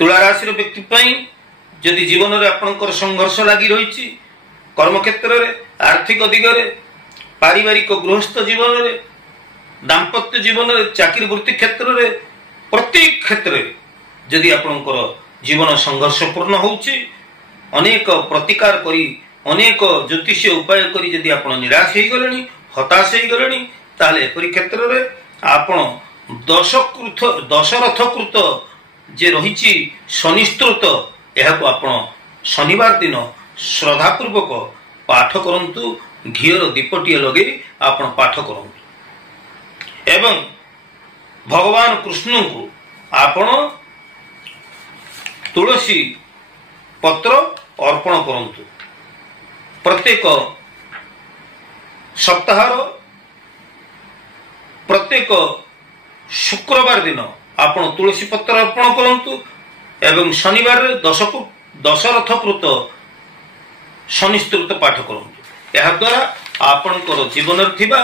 तुला राशि व्यक्ति जदि जीवन में आपंकर संघर्ष लगी रही कर्मक्षेत्र में आर्थिक दिगरे पारिवारिक गृहस्थ जीवन में दाम्पत्य जीवन में चाकरी वृत्ति क्षेत्र में प्रत्येक क्षेत्र में जदि आपंकर जीवन संघर्षपूर्ण होउची अनेक प्रतिकार करी अनेक ज्योतिष उपाय करी जदि आपण निराश हो गले हताश हो गले ताले एपरी क्षेत्र में आपण दशरथकृत जे रही शनिस्तृत यह आपण शनिवार दिन श्रद्धापूर्वक पाठ करंतु घीर दीपटीए लगे आपण पाठ करंतु एवं भगवान कृष्ण को आपण तुलसी पत्र अर्पण करंतु प्रत्येक सप्ताह प्रत्येक शुक्रवार दिन आपण तुलसी पत्र अर्पण करंतु एवं शनिवार दशरथकृत शनिस्तृत पाठ करंतु यह द्वारा आपणकर जीवन थिबा